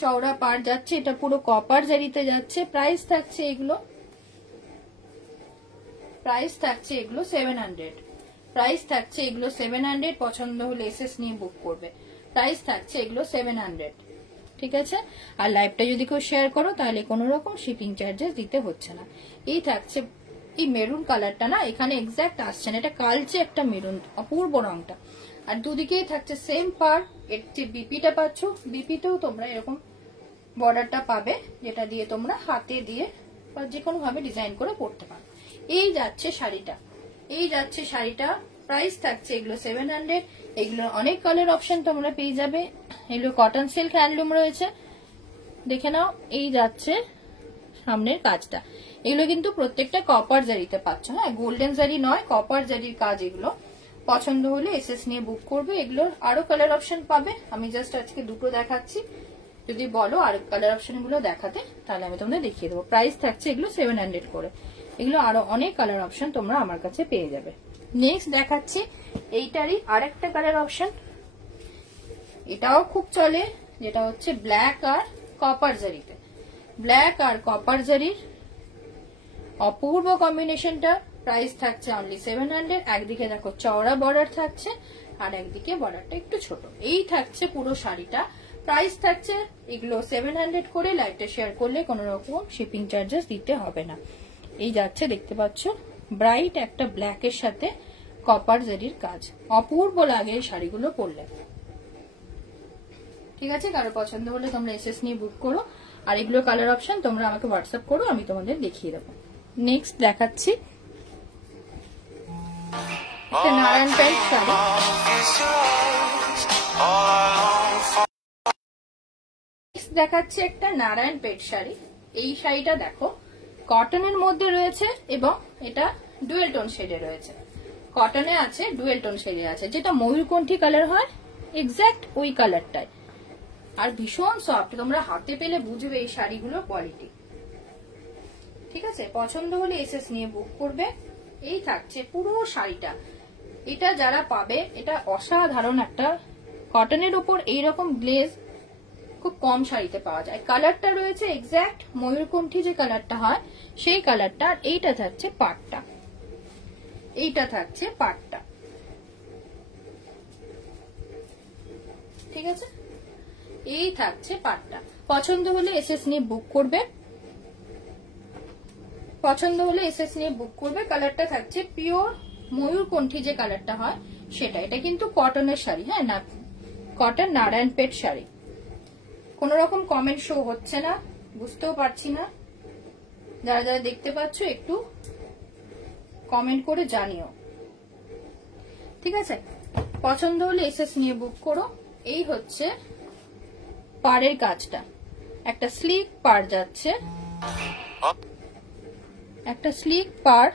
চওড়া পাড় যাচ্ছে, এটা পুরো কপার জারিতে যাচ্ছে। প্রাইস থাকছে এগুলো 700। প্রাইস থাকছে এগুলো 700। পছন্দ হলে এসএস নিয়ে বুক করবে। প্রাইস থাকছে এগুলো 700, ঠিক আছে। আর লাইভটা যদি কেউ শেয়ার করো তাহলে কোনো রকম শিপিং চার্জেস দিতে হচ্ছে না। এই থাকছে এই মেরুন কালারটা, না এখানে এক্সাক্ট আসছে না, এটা কালচে একটা মেরুন, অপূর্ব রংটা। আর দুদিকেই থাকছে সেম পার। এর যে বিপিটা পাচ্ছ, বিপিতেও তোমরা এরকম বর্ডারটা পাবে, যেটা দিয়ে তোমরা হাতে দিয়ে বা যে কোনো ভাবে ডিজাইন করে পরতে পারো। এই যাচ্ছে শাড়িটা। প্রাইস থাকছে এগুলো 700। এগুলোর অনেক কালার অপশন তোমরা পেয়ে যাবে। এগুলো কটন সিল্ক হ্যান্ডলুম রয়েছে, দেখে নাও। এই যাচ্ছে সামনের কাজটা। এগুলো কিন্তু প্রত্যেকটা কপার জারিতে পাচ্ছ, হ্যাঁ, গোল্ডেন জারি নয়, কপার জারির কাজ এগুলো। পছন্দ হলে এসএস নিয়ে বুক করবে। এগুলোর আরো কালার অপশন পাবে। আমি জাস্ট আজকে দুটো দেখাচ্ছি, যদি বলো আর কালার অপশন গুলো দেখাতে তাহলে আমি তোমাদের দেখিয়ে দেবো। প্রাইস থাকছে এগুলো 700 করে। এগুলো আরো অনেক কালার অপশন তোমরা আমার কাছে পেয়ে যাবে। নেক্সট দেখাচ্ছি এইটারই আরেকটা কালার অপশন, এটাও খুব চলে, যেটা হচ্ছে ব্ল্যাক আর কপার জারিতে। ব্ল্যাক আর কপার জারির অপূর্ব কম্বিনেশনটা। প্রাইস থাকছে অনলি 700। একদিকে দেখো চওড়া বর্ডার থাকছে আর একদিকে বর্ডারটা একটু ছোট। এই থাকছে পুরো শাড়িটা। প্রাইস থাকছে এগুলো 700 করে। লাইভটা শেয়ার করলে কোনো রকম শিপিং চার্জেস দিতে হবে না। এই যাচ্ছে, দেখতে পাচ্ছ, ব্রাইট একটা ব্ল্যাকের সাথে কপার জারির কাজ। অপূর্ব লাগে এই শাড়িগুলো পরলে, ঠিক আছে। কারো পছন্দ হলে তোমরা এসএস নিয়ে বুক করো। আর এগুলো কালার অপশন তোমরা আমাকে হোয়াটসঅ্যাপ করো, আমি তোমাদের দেখিয়ে দেবো। নেক্সট দেখাচ্ছি একটা নারায়ণ পেন্ট শাড়ি। দেখাচ্ছে একটা নারায়ণ পেট শাড়ি। এই শাড়িটা দেখো কটনের মধ্যে রয়েছে এবং এটা ডুয়েল টোন শেডে রয়েছে। কটনে আছে, ডুয়েল টোন শেডে আছে, যেটা ময়ূরকণ্ঠী কালার হয় এক্সাক্ট ওই কালারটাই। আর ভীষণ সফট, তোমরা হাতে পেলে বুঝবে এই শাড়িগুলো কোয়ালিটি, ঠিক আছে। পছন্দ হলে এসএস নিয়ে বুক করবে। এই থাকছে পুরো শাড়িটা। এটা যারা পাবে, এটা অসাধারণ একটা কটনের উপর এইরকম গ্লেজ খুব কম শাড়িতে পাওয়া যায়। কালারটা রয়েছে এক্সাক্ট ময়ূরকণ্ঠী যে কালারটা হয় সেই কালারটা। আর এইটা থাকছে পাটটা, ঠিক আছে। এই থাকছে পাটটা। পছন্দ হলে এসএস নিয়ে বুক করবে। কালারটা থাকছে পিওর ময়ূরকণ্ঠী যে কালারটা হয় সেটা। এটা কিন্তু কটনের শাড়ি, হ্যাঁ, না কটন নারায়ণ পেট শাড়ি। কোন রকম কমেন্ট শো হচ্ছে না, বুঝতেও পারছি না। যারা যারা দেখতে পাচ্ছ একটু কমেন্ট করে জানিও, ঠিক আছে। পছন্দ হলে এসএস নিয়ে বুক করো। এই হচ্ছে পাড়ের কাজটা, একটা স্লিক পাড় যাচ্ছে, একটা স্লিক পাড়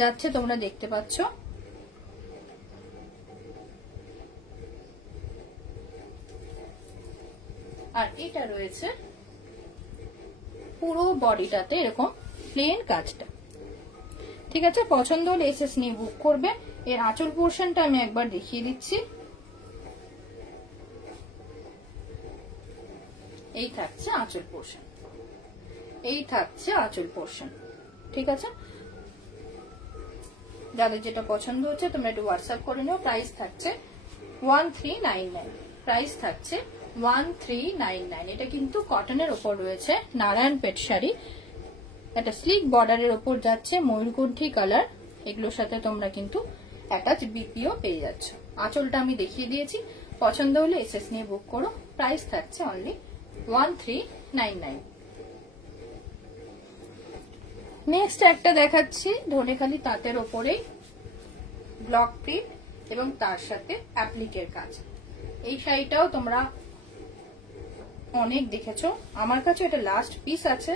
যাচ্ছে, তোমরা দেখতে পাচ্ছ। আর এটা রয়েছে পুরো বডিটাতে এরকম প্লেন কাজটা, ঠিক আছে। পছন্দ হলে এসএস নিয়ে বুক করবে। এর আঁচল পোর্শনটা আমি একবার দেখিয়ে দিচ্ছি। এই থাকছে আঁচল পোর্শন, ঠিক আছে। যাদের যেটা পছন্দ হচ্ছে তোমরা একটু হোয়াটসঅ্যাপ করে নিও। প্রাইস থাকছে 1399। এটা কিন্তু কটনের ওপর রয়েছে, নারায়ণ পেট শাড়ি। একটা স্লিক বর্ডারের ওপর যাচ্ছে, ময়ূরকণ্ঠী কালার। এগুলোর সাথে তোমরা কিন্তু অ্যাটাচ বিপিও পেয়ে যাচ্ছ। আঁচলটা আমি দেখিয়ে দিয়েছি। পছন্দ হলে এসএস নিয়ে বুক করো। প্রাইস থাকছে অনলি 1399। নেক্সট একটা দেখাচ্ছি ধনেখালি তাঁতের ওপরেই ব্লক প্রিন্ট এবং তার সাথে অ্যাপ্লিকের কাজ। এই শাড়িটাও তোমরা অনেক দেখেছো, আমার কাছে এটা লাস্ট পিস আছে।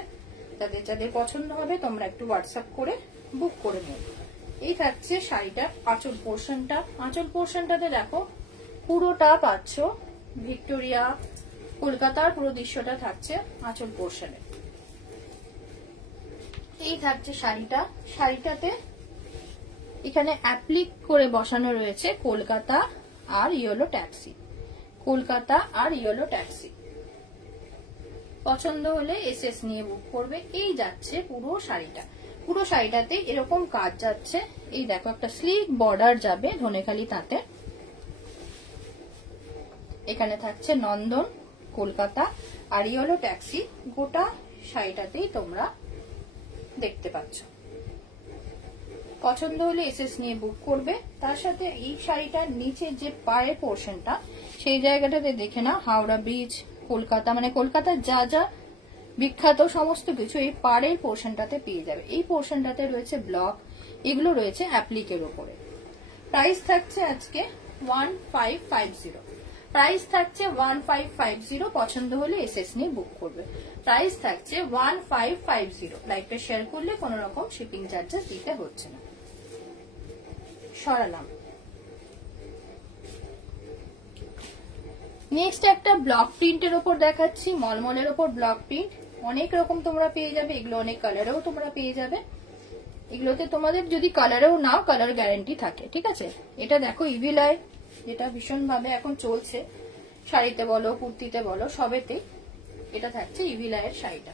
যাদের যাদের পছন্দ হবে তোমরা একটু হোয়াটসঅ্যাপ করে বুক করে নিও। এই থাকছে শাড়িটা আঁচল পোর্শনটাতে দেখো পুরোটা পাচ্ছ ভিক্টোরিয়া কলকাতার পুরো দৃশ্যটা থাকছে আঁচল পোর্শনে। এই থাকছে শাড়িটাতে এখানে অ্যাপ্লিক করে বসানো রয়েছে কলকাতা আর ইয়েলো ট্যাক্সি, কলকাতা আর ইয়েলো ট্যাক্সি। পছন্দ হলে এসএস নিয়ে বুক করবে। এই যাচ্ছে পুরো শাড়িটা, পুরো শাড়িটাতে এরকম কাজ যাচ্ছে। এই দেখো একটা স্লিক বর্ডার যাবে ধনেখালি তাঁতে। এখানে থাকছে নন্দন, কলকাতা আর ইয়েলো ট্যাক্সি, গোটা শাড়িটাতেই তোমরা দেখতে পাচ্ছ। পছন্দ হলে এসএস নিয়ে বুক করবে। তার সাথে এই শাড়িটার নিচে যে পায়ের পোর্শনটা, সেই জায়গাটাতে দেখে না হাওড়া ব্রিজ, কলকাতা, মানে কলকাতার যা যা বিখ্যাত সমস্ত কিছু এই পাড়ের পোর্শনটাতে পেয়ে যাবে। এই পোর্শনটাতে রয়েছে ব্লক, এগুলো রয়েছে অ্যাপ্লিকের উপরে। প্রাইস থাকছে আজকে 1550, প্রাইস থাকছে 1550। পছন্দ হলে এসএস নিয়ে বুক করবে। প্রাইস থাকছে 1550। লাইভটা শেয়ার করলে কোনো রকম শিপিং চার্জেস দিতে হচ্ছে না। সরালাম। নেক্সট একটা ব্লক প্রিন্টের ওপর দেখাচ্ছি, মলমলের ওপর ব্লক প্রিন্ট। অনেক রকম তোমরা পেয়ে যাবে, এগুলো অনেক কালারেও তোমরা পেয়ে যাবে। এগুলোতে তোমাদের যদি কালারেও নাও, কালার গ্যারান্টি থাকে, ঠিক আছে। এটা দেখো ইভিলাই, যেটা ভীষণ ভাবে এখন চলছে, শাড়িতে বলো কুর্তিতে বলো সবেতেই। এটা থাকছে ইভিলাইয়ের শাড়িটা।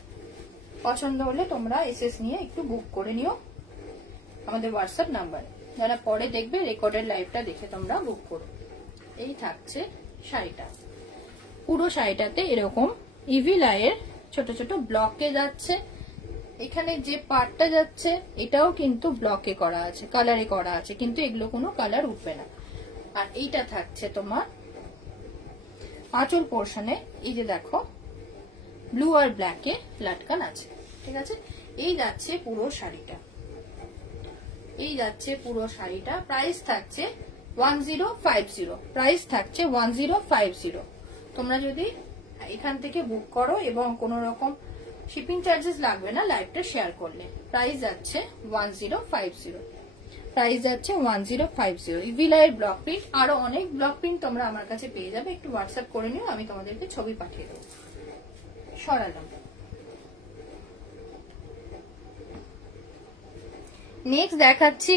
পছন্দ হলে তোমরা এসএস নিয়ে একটু বুক করে নিও আমাদের হোয়াটসঅ্যাপ নাম্বারে। যারা পরে দেখবে রেকর্ডের লাইভটা দেখে তোমরা বুক করো। এই থাকছে শাড়িটা, পুরো শাড়িটাতে এরকম ইভিলাইয়ের ছোট ছোট ব্লকে যাচ্ছে। এখানে যে পার্টটা যাচ্ছে এটাও কিন্তু ব্লকে করা আছে, কালারে করা আছে, কিন্তু এগুলো কোনো কালার উঠবে না। আর এইটা থাকছে তোমার আঁচল পোর্শনে, এই যে দেখো ব্লু আর ব্ল্যাকে লাটকান আছে, ঠিক আছে। এই যাচ্ছে পুরো শাড়িটা, এই যাচ্ছে পুরো শাড়িটা। প্রাইস থাকছে 1050, প্রাইস থাকছে 1050। তোমরা যদি এখান থেকে বুক করো এবং কোনো রকম শিপিং চার্জেস লাগবে না লাইভটা শেয়ার করলে। প্রাইস যাচ্ছে 1050, প্রাইস যাচ্ছে 1050। ইভিলাইয়ের ব্লক প্রিন্ট, আরো অনেক ব্লক প্রিন্ট তোমরা আমার কাছে পেয়ে যাবে। একটু হোয়াটসঅ্যাপ করে নিও, আমি তোমাদেরকে ছবি পাঠিয়ে দেবো। সরালাম। নেক্সট দেখাচ্ছি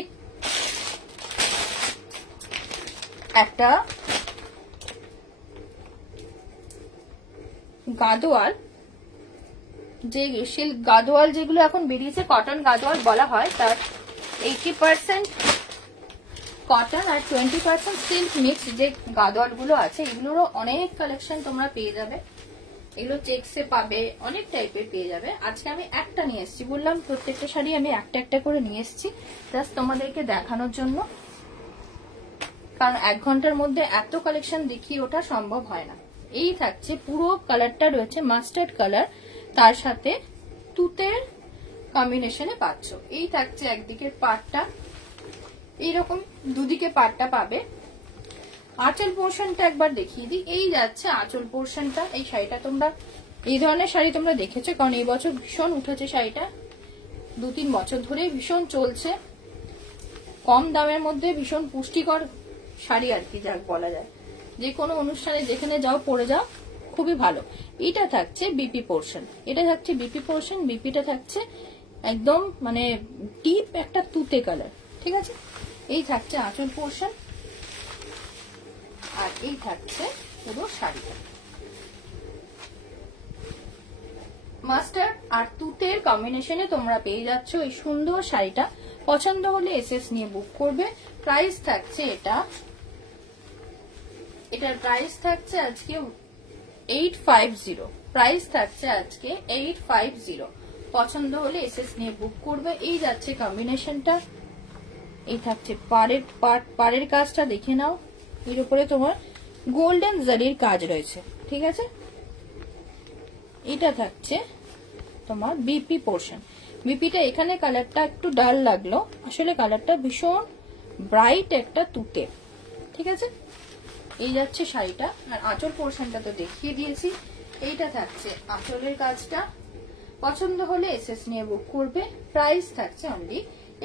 একটা গাদোয়াল, যে সিল্ক গাদোয়াল যেগুলো এখন বেরিয়েছে, কটন গাদোয়াল বলা হয়, তার 80% কটন আর 20% সিল্ক মিক্স যে গাদোয়াল গুলো আছে, এগুলোরও অনেক কালেকশন তোমরা পেয়ে যাবে। এগুলো চেকসে পাবে, অনেক টাইপের পেয়ে যাবে। আজকে আমি একটা নিয়ে এসেছি, বললাম প্রত্যেকটা শাড়ি আমি একটা একটা করে নিয়ে এসেছি জাস্ট তোমাদেরকে দেখানোর জন্য, কারণ 1 ঘন্টার মধ্যে এত কালেকশন দেখিয়ে ওঠা সম্ভব হয় না। এই থাকছে পুরো কালারটা রয়েছে মাস্টার্ড কালার, তার সাথে তুতের কম্বিনেশনে পাচ্ছ। এই থাকছে একদিকের পাটটা, এইরকম দুদিকে পাটটা পাবে। আঁচল পোর্শনটা একবার দেখিয়ে দিই। এই যাচ্ছে আঁচল পোর্শনটা। এই শাড়িটা তোমরা, এই ধরনের শাড়ি তোমরা দেখেছো, কারণ এই বছর ভীষণ উঠেছে শাড়িটা, 2-3 বছর ধরে ভীষণ চলছে। কম দামের মধ্যে ভীষণ পুষ্টিকর শাড়ি আর কি, যাক বলা যায়। যে কোনো অনুষ্ঠানে যেখানে যাও পরে যাও, খুবই ভালো। এটা থাকছে বিপি পোর্শন, এটা থাকছে বিপি পোর্শন। বিপিটা থাকছে একদম মানে ডিপ একটা তুতে কালার, ঠিক আছে। এই থাকছে আঁচল পোর্শন, আর এই থাকছে পুরো শাড়িটা। মাস্টার্ড আর তুতের কম্বিনেশনে তোমরা পেয়ে যাচ্ছ এই সুন্দর শাড়িটা। পছন্দ হলে এসএস নিয়ে বুক করবে। প্রাইস থাকছে এটার প্রাইস থাকছে আজকে 850, প্রাইস থাকছে আজকে 850। পছন্দ হলে এসএস নিয়ে বুক করবে। এই যাচ্ছে কম্বিনেশনটা, এই থাকছে পাড়ের কাজটা দেখে নাও, এর উপরে তোমার গোল্ডেন জারির কাজ রয়েছে, ঠিক আছে। এটা থাকছে তোমার বিপি পোর্শন। বিপিটা এখানে কালারটা একটু ডাল লাগলো, আসলে কালারটা ভীষণ ব্রাইট একটা তুতে, ঠিক আছে। এই যাচ্ছে শাড়িটা। আর আঁচল পোর্শনটা তো দেখিয়ে দিয়েছি। এইটা থাকছে আঁচলের কাজটা। পছন্দ হলে এসএস নিয়ে বুক করবে। প্রাইস থাকছে অনলি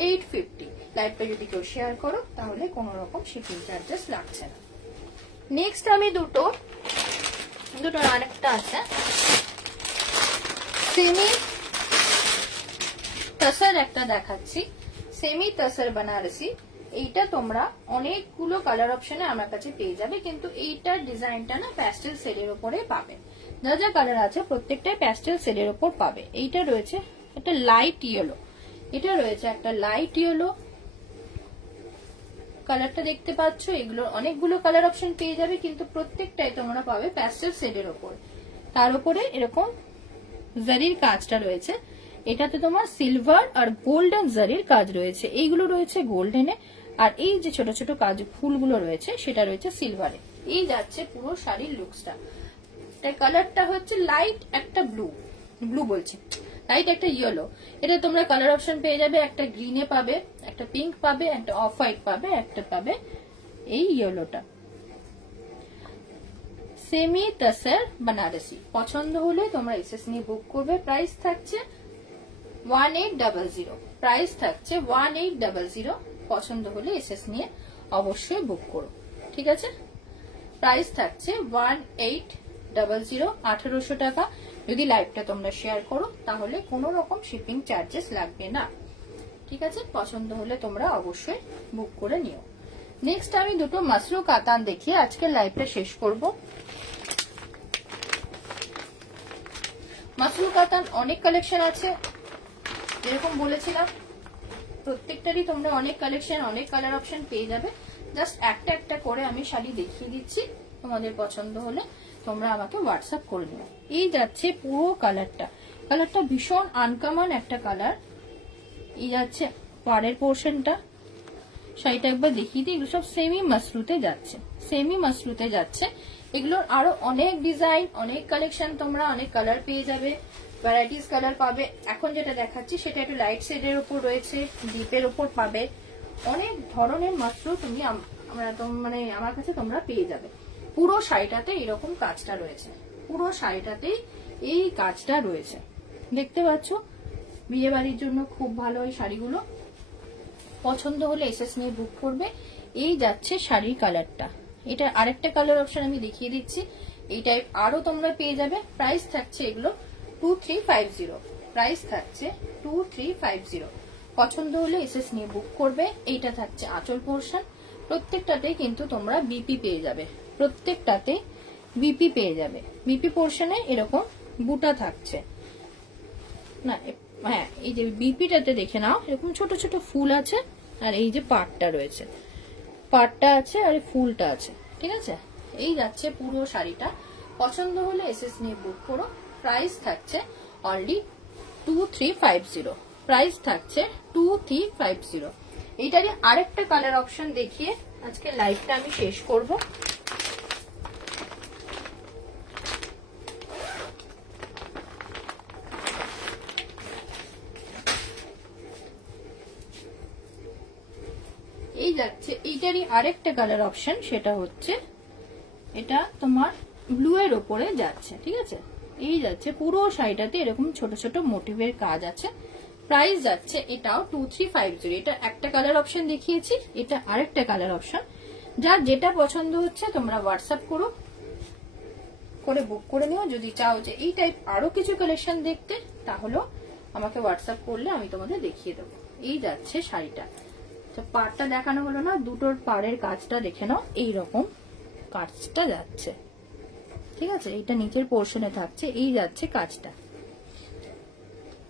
850। লাইভটা যদি কেউ শেয়ার করো তাহলে কোনো রকম শিপিং চার্জেস লাগছে না। নেক্সট আমি দুটোর আরেকটা আছে, সেমি তসর একটা দেখাচ্ছি। সেমি তসর বানারসি, এইটা তোমরা অনেকগুলো কালার অপশনে আমার কাছে পেয়ে যাবে, কিন্তু এইটার ডিজাইনটা না প্যাস্টেল শেডের উপরে পাবে। যা যা কালার আছে প্রত্যেকটাই প্যাস্টেল শেডের উপর পাবে। এইটা রয়েছে একটা লাইট ইয়েলো, এটা রয়েছে একটা লাইট ইয়েলো কালারটা দেখতে পাচ্ছ। এগুলোর অনেকগুলো কালার অপশন পেয়ে যাবে, কিন্তু প্রত্যেকটাই তোমরা পাবে প্যাস্টেল শেডের উপর। তার উপরে এরকম জারির কাজটা রয়েছে, এটাতে তোমার সিলভার আর গোল্ডেন জারির কাজ রয়েছে। এইগুলো রয়েছে গোল্ডেনে, আর এই যে ছোট ছোট কাজ ফুলগুলো রয়েছে সেটা রয়েছে সিলভারে। এই যাচ্ছে পুরো শাড়ির লুকসটা। কালারটা হচ্ছে লাইট একটা ব্লু বলছি, লাইট একটা ইয়েলো। এটা তোমরা কালার অপশন পেয়ে যাবে, একটা গ্রিনে পাবে, একটা পিঙ্ক পাবে, একটা অফ হোয়াইট পাবে, একটা পাবে এই ইয়েলোটা। সেমি তসর বানারসি পছন্দ হলে তোমরা এসএস নিয়ে বুক করবে। প্রাইস থাকছে 1800, প্রাইস থাকছে 1800। পছন্দ হলে এসএস নিয়ে অবশ্যই বুক করো, ঠিক আছে। প্রাইস থাকছে 1800, 1800 টাকা। যদি লাইভটা তোমরা শেয়ার করো তাহলে কোনো রকম শিপিং চার্জেস লাগবে না, ঠিক আছে। পছন্দ হলে তোমরা অবশ্যই বুক করে নিও। নেক্সট আমি দুটো মাসরু কাতান দেখিয়ে আজকে লাইভটা শেষ করব। মাসরু কাতান অনেক কালেকশন আছে, যেরকম বলেছিলাম প্রত্যেকটারই তোমরা অনেক কালেকশন অনেক কালার অপশন পেয়ে যাবে। জাস্ট একটা একটা করে আমি শাড়ি দেখিয়ে দিচ্ছি, তোমাদের পছন্দ হলে তোমরা আমাকে হোয়াটসঅ্যাপ করে নিও। এই যাচ্ছে পুরো কালারটা ভীষণ আনকমন একটা কালার। এই যাচ্ছে পাড়ের পোর্শনটা, শাড়িটা একবার দেখিয়ে দিই। এগুলো সব সেমি মাসরুতে যাচ্ছে, সেমি মাসরুতে যাচ্ছে। এগুলোর আরো অনেক ডিজাইন অনেক কালেকশন তোমরা অনেক কালার পেয়ে যাবে, ভ্যারাইটিস কালার পাবে। এখন যেটা দেখাচ্ছি সেটা একটু লাইট শেডের উপর রয়েছে, ডিপের উপর পাবে। অনেক ধরনের মাসরু তুমি মানে আমার কাছে তোমরা পেয়ে যাবে। পুরো শাড়িটাতে এরকম কাজটা রয়েছে, পুরো শাড়িটাতেই এই কাজটা রয়েছে, দেখতে পাচ্ছ। বিয়ে বাড়ির জন্য খুব ভালো এই শাড়িগুলো। পছন্দ হলে এসএস নিয়ে বুক করবে। এই যাচ্ছে শাড়ির কালারটা, এটা আরেকটা কালার অপশন আমি দেখিয়ে দিচ্ছি। এই টাইপ আরো তোমরা পেয়ে যাবে। প্রাইস থাকছে এগুলো 2350, প্রাইস থাকছে 2350। পছন্দ হলে এসএস নিয়ে বুক করবে। এইটা থাকছে আঁচল পোর্শন, প্রত্যেকটাতে কিন্তু তোমরা বিপি পেয়ে যাবে, প্রত্যেকটাতে বিপি পেয়ে যাবে। বিপি পোর্শনে এরকম বুটা থাকছে না, হ্যাঁ এই যে বিপিটাতে দেখে নাও এরকম ছোট ছোট ফুল আছে, আর এই যে পাটটা রয়েছে, পাটটা আছে আর ফুলটা আছে, ঠিক আছে। এই যাচ্ছে পুরো শাড়িটা। পছন্দ হলে এসএস নিয়ে বুক করো। প্রাইস থাকছে অনলি 2350, প্রাইস থাকছে 2350। এইটারই আরেকটা কালার অপশন দেখিয়ে আজকে লাইভটা আমি শেষ করব। এই যাচ্ছে এইটারই আরেকটা কালার অপশন, সেটা হচ্ছে এটা তোমার ব্লু এর উপরে যাচ্ছে, ঠিক আছে। এই যাচ্ছে পুরো শাড়িটাতে এরকম ছোট ছোট মোটিভের কাজ আছে। প্রাইস যাচ্ছে এটাও 2350। এটা একটা কালার অপশন দেখিয়েছি, এটা আরেকটা কালার অপশন। যার যেটা পছন্দ হচ্ছে তোমরা হোয়াটসঅ্যাপ করো, করে বুক করে নিও। যদি চাও যে এই টাইপ আরো কিছু কালেকশন দেখতে, তাহলেও আমাকে হোয়াটসঅ্যাপ করলে আমি তোমাদের দেখিয়ে দেবো। এই যাচ্ছে শাড়িটা, পাড়টা দেখানো হলো না, দুটোর পাড়ের কাজটা দেখে নাও। এইরকম কাজটা যাচ্ছে, ঠিক আছে। এইটা নিচের পোর্শনে থাকছে, এই যাচ্ছে কাজটা,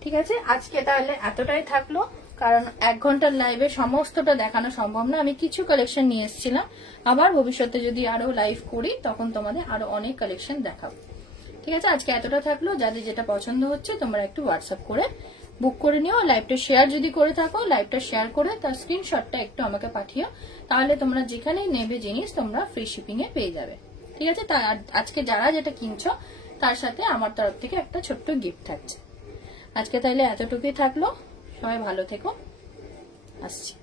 ঠিক আছে। আজকে তাহলে এতটাই থাকলো, কারণ 1 ঘন্টার লাইভে সমস্তটা দেখানো সম্ভব না। আমি কিছু কালেকশন নিয়ে এসেছিলাম, আবার ভবিষ্যতে যদি আরো লাইভ করি তখন তোমাদের আরো অনেক কালেকশন দেখাবো, ঠিক আছে। আজকে এতটা থাকলো। যাদের যেটা পছন্দ হচ্ছে তোমরা একটু হোয়াটসঅ্যাপ করে বুক করে নিও। লাইভটা শেয়ার যদি করে থাকো, লাইভটা শেয়ার করে তার স্ক্রিনশটটা একটু আমাকে পাঠিও, তাহলে তোমরা যেখানেই নেবে জিনিস তোমরা ফ্রি শিপিং এ পেয়ে যাবে, ঠিক আছে। তা আজকে যারা যেটা কিনছো তার সাথে আমার তরফ থেকে একটা ছোট্ট গিফট থাকছে। আজকে তাইলে এতটুকুই থাকলো, সবাই ভালো থেকো, আসছি।